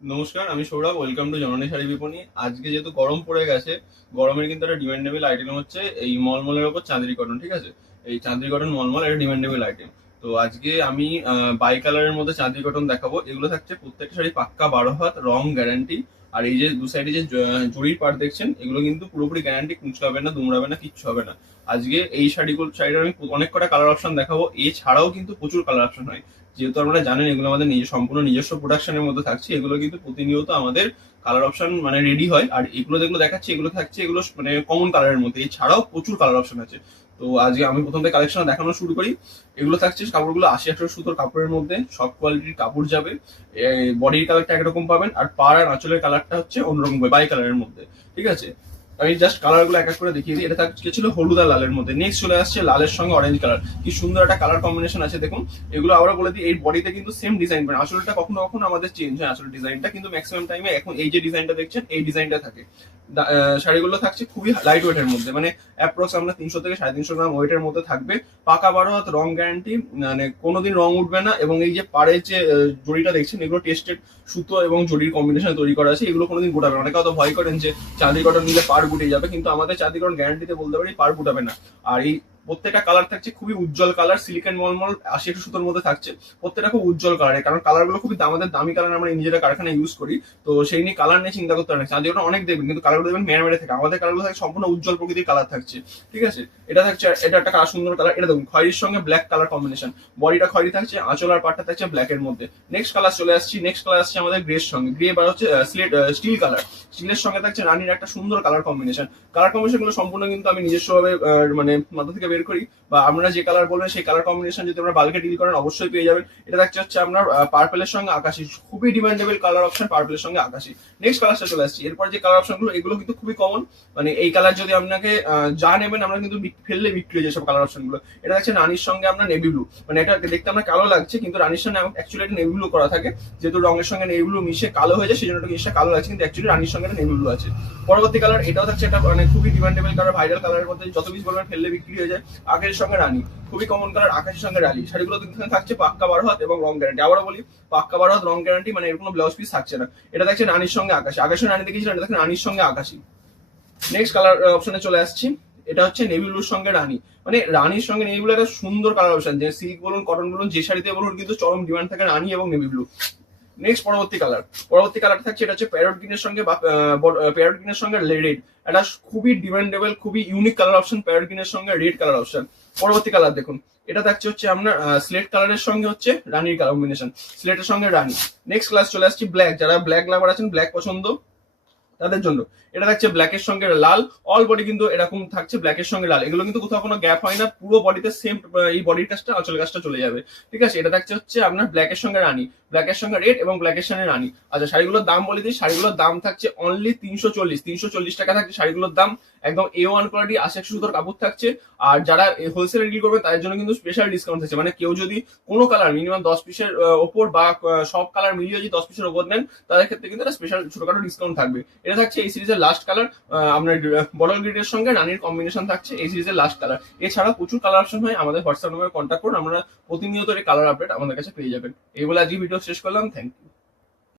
নমস্কার, আমি Sourav. Welcome to জননী শাড়ি বিপণী। আজকে যেহেতু গরম পড়ে গেছে, গরমের কিন্তু একটা ডিমান্ডেবল আইটেম হচ্ছে এই মলমলের ওপর চাঁদেরি কটন। ঠিক আছে, এই চাঁদেরি কটন মলমল একটা ডিমান্ডেবল আইটেম। তো আজকে আমি বাই কালারের মধ্যে চাঁদেরি কটন দেখাবো। এগুলো থাকছে প্রত্যেকটা শাড়ি পাক্কা 12 হাত, রং গ্যারান্টি। আর এই যে দু সাইডে যে জরির পার্ট দেখছেন, এগুলো কিন্তু পুরোপুরি গ্যারান্টি, কুঁচকাবে না, দুমড়াবে না, কিচ্ছু হবে না। আজকে এই শাড়িটার আমি অনেক কটা কালার অপশন দেখাবো। এছাড়াও কিন্তু প্রচুর কালার অপশন হয়। যেহেতু আপনারা জানেন এগুলো আমাদের সম্পূর্ণ নিজস্ব প্রোডাকশনের মধ্যে থাকছে, এগুলো কিন্তু প্রতিনিয়ত আমাদের কালার অপশন মানে রেডি হয়। আর এগুলো যেগুলো দেখাচ্ছি এগুলো থাকছে, এগুলো মানে কমন কালারের মধ্যে। এছাড়াও প্রচুর কালার অপশন আছে। তো আজকে আমি প্রথম থেকে কালেকশন দেখানো শুরু করি। এগুলো থাকছে কাপড়গুলো 80-100 সুতোর কাপড়ের মধ্যে, সব কোয়ালিটির কাপড় যাবে। বডির কালারটা একরকম পাবেন, আর পাড় আর আঁচলের কালারটা হচ্ছে অন্যরকম বাই কালারের মধ্যে। ঠিক আছে, আমি জাস্ট কালার গুলো এক এক করে দেখিয়ে দিই। এটা থাকছে ছিল হলুদ আর লালের মধ্যে। নেক্সট চলে আসছে লালের সঙ্গে অরেঞ্জ কালার। কি সুন্দর একটা কালার কম্বিনেশন আছে দেখুন। এগুলো আবার বলে দিই, এই বডিতে কিন্তু সেম ডিজাইন পাবেন। আসলটা কখনো কখনো আমাদের চেঞ্জ হয় আসলে ডিজাইনটা, কিন্তু ম্যাক্সিমাম টাইমে এখন এই যে ডিজাইনটা দেখছেন এই ডিজাইনটা থাকে। শাড়িগুলো থাকছে খুবই লাইট ওয়েটের মধ্যে, মানে অ্যাপ্রক্স আমরা 300 থেকে 350 গ্রাম ওয়েটের মধ্যে থাকবে। পাকা 12 হাত, রং গ্যারান্টি, মানে কোনোদিন রং উঠবে না। এবং এই যে পাড়ের যে জড়িটা দেখছেন, এগুলো টেস্টেড সুতো এবং জড়ির কম্বিনেশন তৈরি করা আছে। এগুলো কোনোদিন গোটাবে না। অনেকে হয়তো ভয় করেন যে চাঁদি কটন নিলে পাড় গুটে যাবে, কিন্তু আমাদের চাঁদি কটন গ্যারান্টিতে বলতে পারি পাড় গুটাবে না। আর এই প্রত্যেকটা কালার থাকছে খুবই উজ্জ্বল কালার, সিলিকন মলমল 80-100 সুতোর মধ্যে থাকছে। প্রত্যেকটা খুব উজ্জ্বল কালার, কারণ কালার গুলো খুবই আমাদের দামি কালার, আমরা নিজেরা কারখানায় ইউজ করি। তো সেই নিয়ে কালার নিয়ে চিন্তা করতে হবে না। চাঁদি কটন অনেক দেখবেন, কিন্তু কালার গুলো দেখবেন মেরে মেরে থাকে। আমাদের কালার গুলো থাকে সম্পূর্ণ উজ্জ্বল প্রকৃতির কালার থাকছে। ঠিক আছে, এটা থাকছে, এটা একটা সুন্দর কালার। এটা দেখুন খয়েরির সঙ্গে ব্ল্যাক কালার কম্বিনেশন। বডিটা খয়েরি থাকছে, আঁচল আর পাটটা থাকছে ব্ল্যাক এর মধ্যে। নেক্সট কালার চলে আসছি, নেক্সট কালার আসছে আমাদের গ্রের সঙ্গে। গ্রে বা হচ্ছে স্টিল কালার। স্টিলের সঙ্গে থাকছে রানীর একটা সুন্দর কালার কম্বিনেশন। কালার কম্বিনেশন গুলো সম্পূর্ণ কিন্তু আমি নিজস্বভাবে মানে মাথা থেকে বের করি, বা আপনারা যে কালার বলবেন সেই কালার কম্বিনেশন যদি আপনারা বাল্কে ডিল করেন অবশ্যই পেয়ে যাবেন। এটা থাকছে হচ্ছে আপনার পার্পেলের সঙ্গে আকাশি। খুবই ডিমান্ডেবল কালার অপশন পার্পেলের সঙ্গে আকাশি। নেক্সট কালারটা চলে আসছি। এরপর যে কালার অপশন গুলো, এগুলো কিন্তু খুবই কমন। মানে এই কালার যদি আপনাকে যা নেবেন আমরা কিন্তু ফেললে বিক্রি হয়ে যায় সব কালার অপশন গুলো। এটা হচ্ছে রানীর সঙ্গে আপনার নেভি ব্লু। মানে এটা দেখতে আমরা কালো লাগছে, কিন্তু রানীর সঙ্গে অ্যাকচুয়ালি এটা নেভি ব্লু করা থাকে। যেহেতু রঙের সঙ্গে নেভি ব্লু মিশে কালো হয়ে যায়, সেই জন্য জিনিসটা কালো লাগছে, কিন্তু অ্যাকচুয়ালি রানীর সঙ্গে নেভি ব্লু আছে। পরবর্তী কালার এটাও থাকছে একটা মানে খুবই ডিমান্ডেবল কালার, ভাইরাল কালারের মধ্যে। যত পিস বলবেন ফেললে বিক্রি হয়ে যায়। আকাশের সঙ্গে রানী, খুবই কমন কালার, আকাশের সঙ্গে রানী। শাড়িগুলো থাকছে পাক্কা 12 হাত এবং রং গ্যারান্টি। আবারও বলি, পাক্কা 12 হাত, রং গ্যারান্টি, মানে এর কোনো ব্লাউজ পিস থাকছে না। এটা থাকছে রানীর সঙ্গে আকাশি। আকাশের রানী দেখেছিলেন, এটা থাকছে রানীর সঙ্গে আকাশি। নেক্সট কালার অপশনে চলে আসছি। এটা হচ্ছে নেভি ব্লুর সঙ্গে রানী। মানে রানীর সঙ্গে নেভি ব্লু একটা সুন্দর কালার অপশন, যে সিল্ক বলুন, কটন বলুন, যে শাড়িতে বলুন, কিন্তু চরম ডিমান্ড থাকে রানী এবং নেভি ব্লু। নেক্সট পরবর্তী কালার থাকছে, এটা হচ্ছে প্যারট গ্রিনের সঙ্গে বা প্যারট গ্রিনের সঙ্গে রেড। এটা খুবই ডিমান্ডেবল, খুবই ইউনিক কালার অপশন, প্যারট গ্রিনের সঙ্গে রেড কালার অপশন। পরবর্তী কালার দেখুন, এটা থাকছে হচ্ছে আপনার স্লেট কালারের সঙ্গে হচ্ছে রানীর কালার কম্বিনেশন, স্লেটের সঙ্গে রানী। নেক্সট ক্লাস চলে আসছি ব্ল্যাক। যারা ব্ল্যাক লাভার আছেন, ব্ল্যাক পছন্দ তাদের জন্য, এটা থাকছে ব্ল্যাকের সঙ্গে লাল। অল বডি কিন্তু এরকম থাকছে ব্ল্যাকের সঙ্গে লাল। এগুলো কিন্তু কোথাও কোনো গ্যাপ হয় না, পুরো বডিতে সেম এই বডির কাজটা, আঁচলের কাজটা চলে যাবে। ঠিক আছে, এটা থাকছে হচ্ছে আপনার ব্ল্যাকের সঙ্গে রানী, ব্ল্যাকের সঙ্গে রেড এবং ব্ল্যাকের সঙ্গে রানী। আচ্ছা, শাড়িগুলোর দাম বলে দিই। শাড়িগুলোর দাম থাকছে অনলি 340 টাকা থাকছে শাড়িগুলোর দাম। একদম A1 কোয়ালিটি, 80-100 সুতোর কাপড় থাকছে। আর যারা হোলসেল ডিল করবে তাদের জন্য কিন্তু স্পেশাল ডিসকাউন্ট থাকছে। মানে কেউ যদি কোনো কালার মিনিমাম 10 পিসের ওপর বা সব কালার মিলিয়ে যদি 10 পিসের ওপর নেন, তাদের ক্ষেত্রে কিন্তু একটা স্পেশাল ছোটখাটো ডিসকাউন্ট থাকবে। এটা থাকছে এই সিরিজের লাস্ট কালার। আপনার বটল গ্রিডের সঙ্গে রানীর কম্বিনেশন থাকছে এই সিরিজের লাস্ট কালার। এছাড়া প্রচুর কালার অপশন হয়, আমাদের হোয়াটসঅ্যাপ নম্বরে কন্ট্যাক্ট করুন। আমরা প্রতিনিয়ত এই কালার আপডেট আমাদের কাছে পেয়ে যাবেন। এই বলে আজকে ভিডিও শেষ করলাম। Thank you.